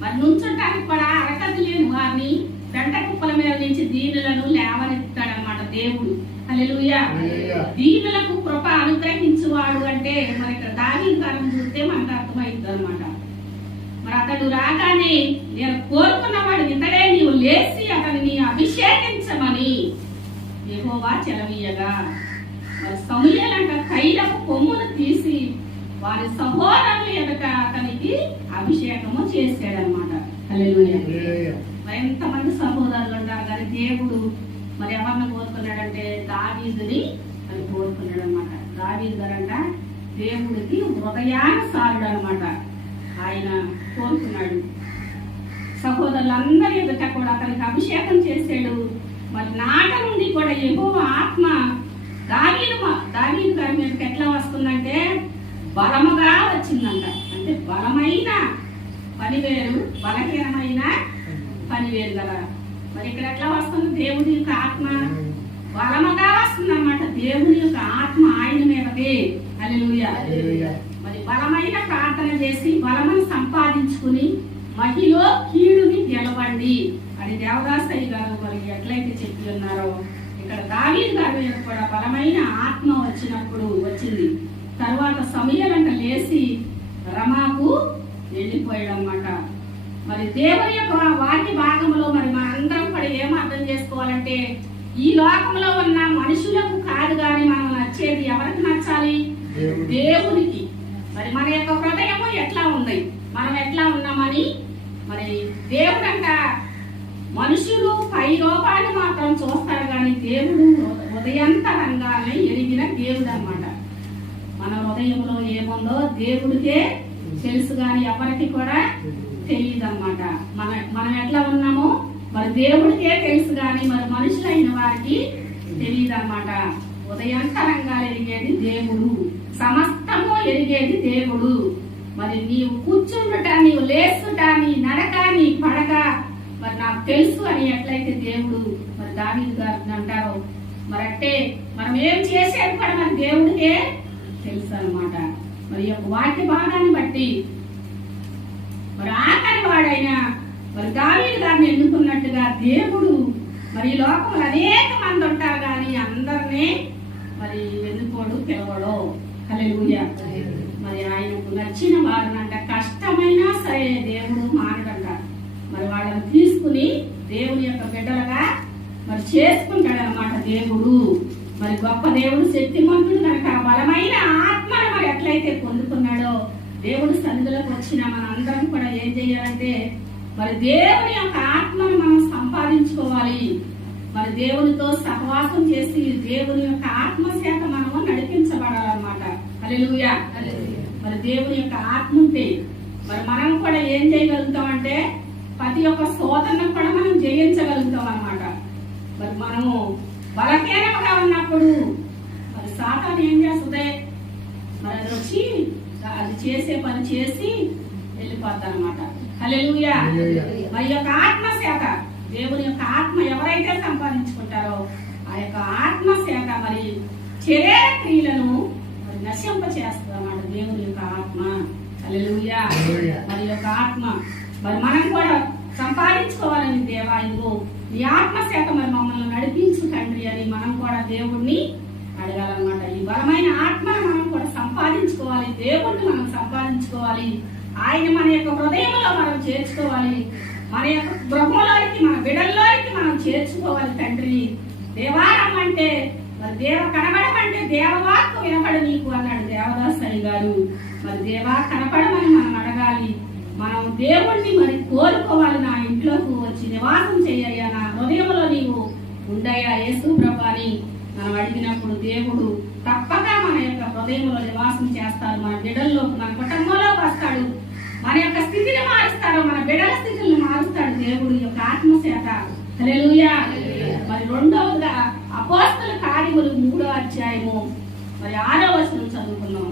మరి నుంచోటానికి కూడా అరకత లేని వారిని పెంట కుప్పల మీద నుంచి దీనులను లేవనెత్తాడనమాట దేవుడు. హల్లెలూయా. దీనులకు కృప అనుగ్రహించువాడు అంటే మరి ఇక్కడ దావీదు గారిని చూస్తే మనకు అర్థమైంది అనమాట. మరి అతడు రాగానే నేను కోరుకున్నవాడు ఇతడే, నీవు లేచి అతనిని అభిషేకించమని యెహోవా చెలవీయగా మరి సమూయేలు అంట తైలపు కొమ్మును తీసి వారి సహోదరులు ఎదుట అతనికి అభిషేకము చేశాడనమాట. హల్లెలూయా. మరి ఎంతమంది సహోదరులు ఉంటారు కానీ దేవుడు మరి ఎవరిని కోరుకున్నాడంటే దావీదుని అని కోరుకున్నాడు అనమాట. దావీదు గారంట దేవుడికి హృదయానుసారుడు అనమాట. ఆయన కోరుకున్నాడు. సహోదరులందరి ఎదుట కూడా అతనికి అభిషేకం చేశాడు. మరి నాట నుండి కూడా యెహోవా ఆత్మ దావీదు గారి మీదకి ఎట్లా వస్తుందంటే బలముగా వచ్చిందంట. అంటే బలమైన పనివేరు, బలహీనమైన పనివేరు కదా. మరి ఇక్కడ ఎట్లా వస్తుంది? దేవుడి యొక్క ఆత్మ బలముగా వస్తుంది అన్నమాట. దేవుని యొక్క ఆత్మ ఆయన మీదకి. హల్లెలూయా. మరి బలమైన ప్రార్థన చేసి బలమని సంపాదించుకుని మహిలో కీడుని గెలవండి అని దేవదాసయ్య గారు మరి ఎట్లయితే చెప్పి ఉన్నారో ఇక్కడ దావీదు గారి మీద కూడా బలమైన ఆత్మ వచ్చింది. తర్వాత సమూయేలు లేచి రమాకు వెళ్ళిపోయాడు అన్నమాట. మరి దేవుని యొక్క వాక్య భాగంలో మరి మనందరం కూడా ఏం అర్థం చేసుకోవాలంటే ఈ లోకంలో ఉన్న మనుషులకు కాదు కానీ మనం నచ్చేది ఎవరికి నచ్చాలి? దేవునికి. మరి మన యొక్క హృదయము ఎట్లా ఉంది, మనం ఎట్లా ఉన్నామని మరి దేవుడంట మనుషులు పై రూపాన్ని మాత్రం చూస్తాడు కానీ దేవుడు హృదయంతరంగానే ఎరిగిన దేవుడు అన్నమాట. మన హృదయంలో ఏముందో దేవుడికే తెలుసు కానీ ఎవరికి కూడా తెలియదు అన్నమాట. మనం ఎట్లా ఉన్నామో మరి దేవుడికే తెలుసు కానీ మరి మనుషులైన వారికి తెలియదు అన్నమాట. ఉదయంతరంగా ఎరిగేది దేవుడు, సమస్తము ఎరిగేది దేవుడు. మరి నీవు కూర్చుండుట, నీవు లేస్తుట, నీ నడక, నీ పడక మరి నాకు తెలుసు అని ఎట్లయితే దేవుడు మరి దావీదు గారిని అంటారో మరి అంటే మనం ఏం చేసేది కూడా మరి దేవుడికే తెలుసు అన్నమాట. మరి యొక్క వాక్య భాగాన్ని బట్టి మరి ఆఖరి వాడైనా మరి దావీదు గారిని ఎన్నుకున్నట్టుగా దేవుడు మరి ఈ లోకంలో అనేక మంది ఉంటారు కానీ అందరినీ మరి ఎన్నుకోడు, పిలవడు. హల్లెలూయా. మరి ఆయనకు నచ్చిన వారినంట కష్టమైనా సరే దేవుడు మానడంట. మరి వాళ్ళని తీసుకుని దేవుని యొక్క బిడ్డలుగా మరి చేసుకుంటాడు అన్నమాట దేవుడు. మరి గొప్ప దేవుడు, శక్తిమంతుడు కనుక బలమైన ఆత్మను మరి ఎట్లయితే పొందుకున్నాడో దేవుడు సన్నిధిలోకి వచ్చిన మన అందరం కూడా ఏం చేయాలంటే మరి దేవుని యొక్క ఆత్మను మనం సంపాదించుకోవాలి. మరి దేవునితో సహవాసం చేసి దేవుని యొక్క ఆత్మ చేత మనము నడిపించబడాలన్నమాట. హల్లెలూయా. మరి దేవుని యొక్క ఆత్మ ఉంటే మరి మనం కూడా ఏం చేయగలుగుతాం అంటే ప్రతి ఒక్క శోధనను కూడా మనం జయించగలుగుతాం అన్నమాట. మరి మనము బలహీనంగా ఉన్నప్పుడు మరి సాతాను ఏం చేస్తుంది? మరి అది వచ్చి అది చేసే పని చేసి వెళ్ళిపోతాం అన్నమాట. హల్లెలూయా. మరి యొక్క ఆత్మ శాఖ, దేవుని యొక్క ఆత్మ ఎవరైతే సంపాదించుకుంటారో ఆ యొక్క ఆత్మ శాఖ మరి శరీర క్రియలను మరి నశింప చేస్తుంది అన్నమాట దేవుని యొక్క ఆత్మ. హల్లెలూయా. మరి యొక్క ఆత్మ మరి మనం కూడా సంపాదించుకోవాలని దేవా ఇదిగో ఈ ఆత్మ శాఖ మరి మమ్మల్ని నడిపించు తండ్రి అని మనం కూడా దేవుణ్ణి అడగాలన్నమాట. ఈ బలమైన ఆత్మను మనం కూడా సంపాదించుకోవాలి, దేవుణ్ణి మనం సంపాదించుకోవాలి. ఆయన మన యొక్క హృదయంలో మనం చేర్చుకోవాలి, మన యొక్క గృహంలోకి మన బిడ్డల్లోకి మనం చేర్చుకోవాలి. తండ్రి దేవారమ్మంటే మరి దేవ కనబడమంటే దేవవాక్కు వినపడు నీకు అన్నాడు దేవదాసయ్య గారు. మరి దేవా కనపడమని మనం అడగాలి. మనం దేవుణ్ణి మరి కోరుకోవాలి. నా ఇంట్లోకి వచ్చి నివాసం చేయయ్యా, నా హృదయంలో నీవు ఉండయ్యా యేసు ప్రభు అని మనం అడిగినప్పుడు దేవుడు తప్పక మన యొక్క హృదయంలో నివాసం చేస్తాడు. మన బిడ్డల్లో మన కుటుంబంలోకి వస్తాడు, మన యొక్క స్థితిని మారుస్తాడు, మన బిడ్డల స్థితిని మారుస్తాడు దేవుడు యొక్క ఆత్మచేత. హల్లెలూయా. మరి రెండవదిగా అపోస్తల కార్యములు 3వ అధ్యాయము మరి 6వ వచనం చదువుకున్నాం.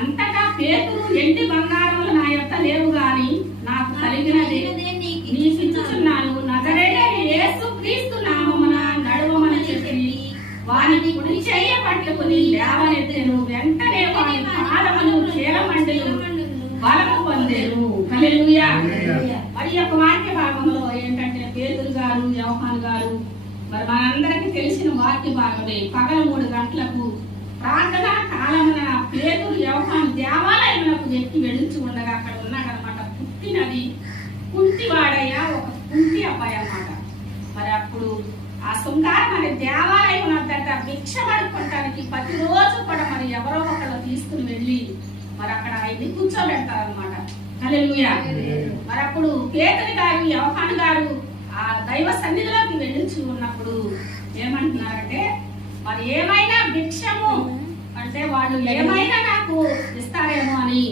అంతటా పేతురు ఎండి బంగారములు నా యొక్క లేవు గాని నాకు కలిగినది నీకు ఇచ్చుచున్నాను, నజరేయుడైన యేసు క్రీస్తు నామమున నడువమని చెప్పి వాని కుడి చెయ్యి పట్టుకుని లేవనెత్తెను. వెంటనే వాని పాదములు చీలమండలు బలము పొందెను. హల్లెలూయా. మరి యొక్క వాక్య భాగంలో ఏంటంటే పేతురు గారు యోహాను గారు మరి మనందరికీ తెలిసిన వాక్య భాగమే. పగల 3 గంటలకు ప్రార్థన కాలమున పేతురు యోహాను దేవాలయమునకు ఎక్కి వెళుచు ఉండగా అక్కడ ఉన్నాడనమాట. పుట్టినది కుంటివాడైన ఒక కుంటి అబ్బాయి అన్నమాట. మరి అప్పుడు ఆ శృంగారం అనే దేవాలయం అంతట భిక్ష పడుకోవటానికి ప్రతిరోజు కూడా మరి ఎవరో ఒకళ్ళు తీసుకుని వెళ్ళి మరి అక్కడ ఆయన్ని కూర్చోబెడతారనమాట. హల్లెలూయా. మరి అప్పుడు పేతురు గారు యోహాను గారు ఆ దైవ సన్నిధిలోకి వెళ్ళించి ఉన్నప్పుడు ఏమంటున్నారంటే మరి ఏమైనా భిక్షము అంటే వాళ్ళు ఏమైనా నాకు ఇస్తారేమో అని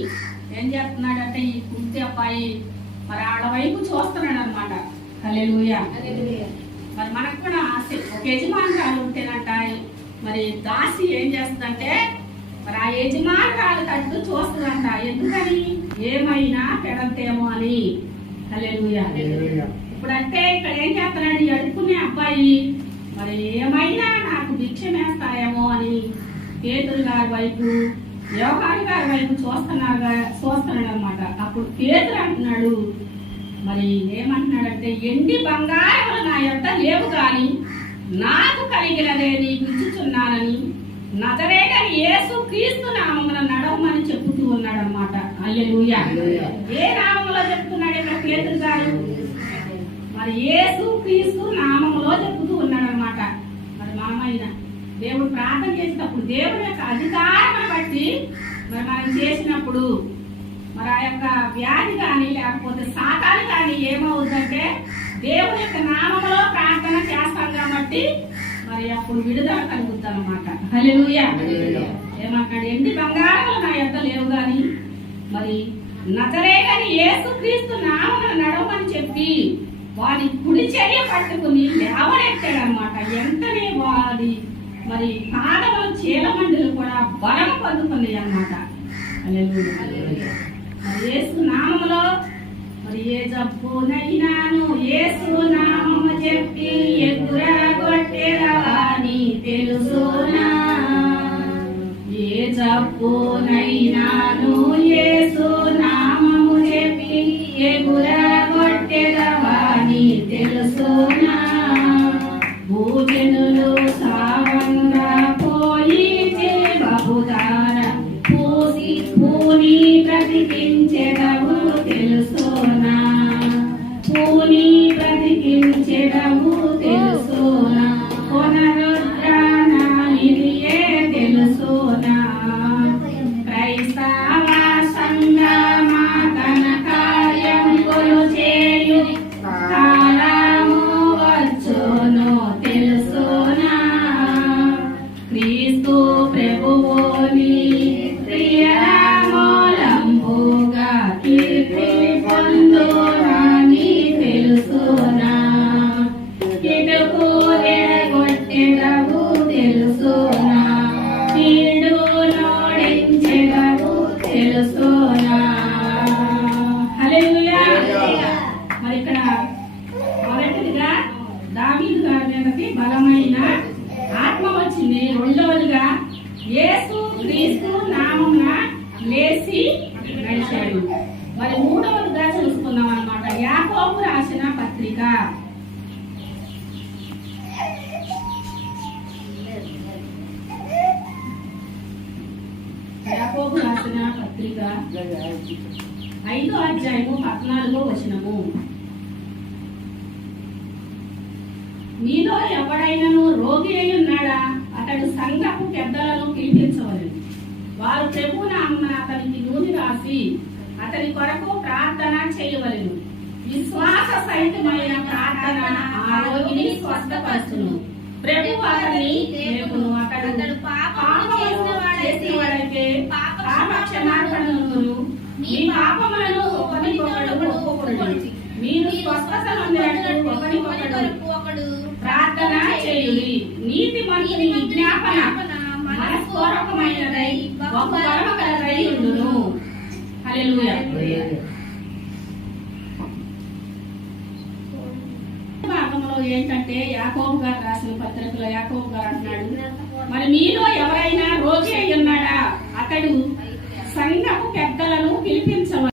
ఏం చేస్తున్నాడంటే ఈ కుంటి అబ్బాయి మరి ఆడ వైపు చూస్తున్నాడు అనమాట. హల్లెలూయా. మరి మనకు కూడా ఒక యజమానురాలు ఉంటేనంట మరి దాసి ఏం చేస్తుందంటే మరి ఆ యజమానురాలు తట్టు చూస్తుందంట. ఎందుకని ఏమైనా పెడతేమో అని. హల్లెలూయా. ఇప్పుడంటే ఇక్కడ ఏం చేస్తున్నాడు అడుక్కునే అబ్బాయి మరి ఏమైనా నాకు భిక్ష వేస్తాయేమో అని పేతురు గారి వైపు యోహాను గారి వైపు చూస్తున్నాడు అనమాట. అప్పుడు పేతురు అంటున్నాడు మరి ఏమంటున్నాడంటే ఎండి బంగారములు నా యొక్క లేవు గాని నాకు కలిగినదే నీకు ఇచ్చుచున్నానని నజరేయుడైన యేసు క్రీస్తు నామమున నడవమని చెబుతూ ఉన్నాడు అనమాట. హల్లెలూయా. ఏ నామములో చెప్తున్నాడు ఇక్కడ పేతురు గారు? మరి యేసు క్రీస్తు నామములో చెబుతూ ఉన్నాడు అనమాట. మరి మనమైన దేవుడు ప్రార్థన చేసినప్పుడు దేవుని యొక్క అధికారం బట్టి మరి మనం చేసినప్పుడు మరి ఆ యొక్క వ్యాధి కానీ లేకపోతే సాతాను కానీ ఏమవుతుందంటే దేవుని యొక్క నామములో ప్రార్థన చేస్తాం కాబట్టి మరి అప్పుడు విడుదల కలుగుతుంది అనమాట. హల్లెలూయా. ఏమంటాడు? ఎండి బంగారములు నా యొక్క లేవు గాని మరి నజరేయుడైన యేసు క్రీస్తు నామమున నడవమని చెప్పి వాడి కుడి చెయ్యి పట్టుకుని లేవనెత్తాడు అనమాట. వెంటనే వాడి మరి పాదముల చీలమండలు కూడా బలం పొందుకున్నాయి అన్నమాట. హల్లెలూయా. యేసు నామములో మరి ఏ జబ్బునైనాను యేసు నామము చెప్పి ఎగురగొట్టెదవని తెలుసునా. ఏ జబ్బునైనాను యేసు నామము చెప్పి ఎగురగొట్టెదవని తెలుసునా. భూజనులు సావంగా పోయి బహుదార పూసి పూని బ్రతికించెదవు తెలుసునా. పూని బ్రతికించెదవు తెలుసునా. పునరుద్ధానానిదియే తెలుసునా. క్రైస్తవ సంగమా తన కార్యములు చేయు కాలము వచ్చును తెలుసునా. క్రీస్తు ప్రభువుని ప్రియమూలంబుగా కీర్తి పొందునని తెలుసునా. కిటుకు ఎడగొట్టెదవు తెలుసునా. కీడు నోడించెదవు తెలుసునా. హల్లెలూయా. మరి ఇక్కడ మొదటిదిగా దావీదు గారి మీదకి బలమైన ఆత్మ వచ్చింది. రెండవదిగా యేసు క్రీస్తు నామమున లేచి నడిచాడు. మరి మూడవదిగా చూసుకున్నాం అన్నమాట యాకోబు రాసిన పత్రిక. యాకోబు రాసిన పత్రిక 5వ అధ్యాయము 14వ వచనము. మీలో ఎవడైనను రోగి అయి ఉన్నాడా అతడు సంఘపు పెద్దలను పిలిపించవలెను. వారు ప్రభువు నామమున అతనికి నూనె రాసి అతని కొరకు ప్రార్థన చేయవలెను. విశ్వాస సహితమైన ప్రార్థన ఆ రోగిని స్వస్థపరచును. ప్రభువు అతన్ని లేపును. అతడు పాపము చేసినవాడైతే పాప క్షమాపణను మీ పాపములను ఒకరికొకడు ఒప్పుకొనుడి. మీరు స్వస్థత పొందినట్టు ఒకరికొకడు ప్రార్థన చేయుడి. నీతి మంతుని విజ్ఞాపన మనస్పూర్వకమైనదై బహుబలముగలదై ఉండును. హల్లెలూయా. భాగంలో ఏంటంటే యాకోబు గారు రాసిన పత్రికలో యాకోబు గారు అంటున్నాడు మరి మీలో ఎవరైనా రోగి అయి ఉన్నాడా అతడు సంఘపు పెద్దలను పిలిపించవచ్చు.